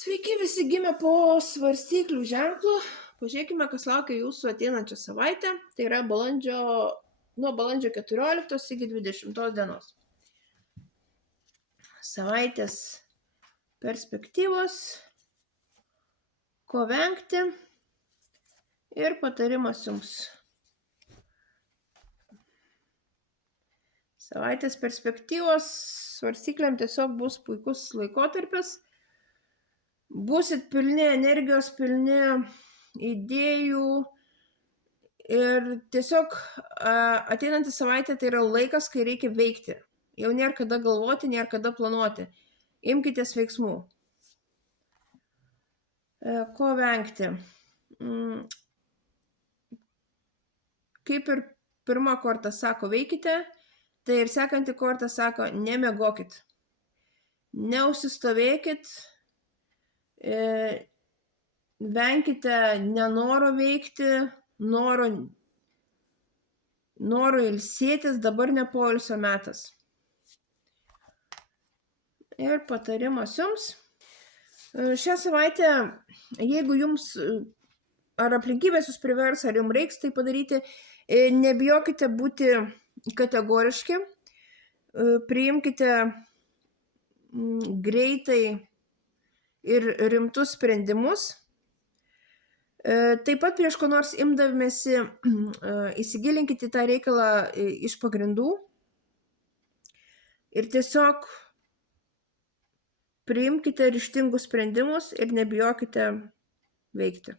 Sveiki visi gimę po svarstyklių ženklu. Pažiūrėkime, kas laukia jūsų ateinančią savaitę. Tai yra nuo balandžio 14 iki 20 dienos. Savaitės perspektyvos, ko vengti ir patarimas jums. Savaitės perspektyvos svarstyklėm tiesiog bus puikus laikotarpis. Būsit pilni energijos, pilni idėjų ir tiesiog ateinantį savaitę tai yra laikas, kai reikia veikti. Jau nėra kada galvoti, nėra kada planuoti. Imkitės veiksmų. Ko vengti? Kaip ir pirmą kortą sako veikite, tai ir sekantį kortą sako nemiegokit. Neužsistovėkit. Venkite nenoro veikti, noro ilsėtis, dabar ne poilsio metas. Ir patarimas jums. Šią savaitę, jeigu jums ar aplinkybės jūs privers, ar jums reiks tai padaryti, nebijokite būti kategoriški, priimkite greitai ir rimtus sprendimus. Taip pat prieš ko nors imdavėsi įsigilinkite tą reikalą iš pagrindų ir tiesiog priimkite ryžtingus sprendimus ir nebijokite veikti.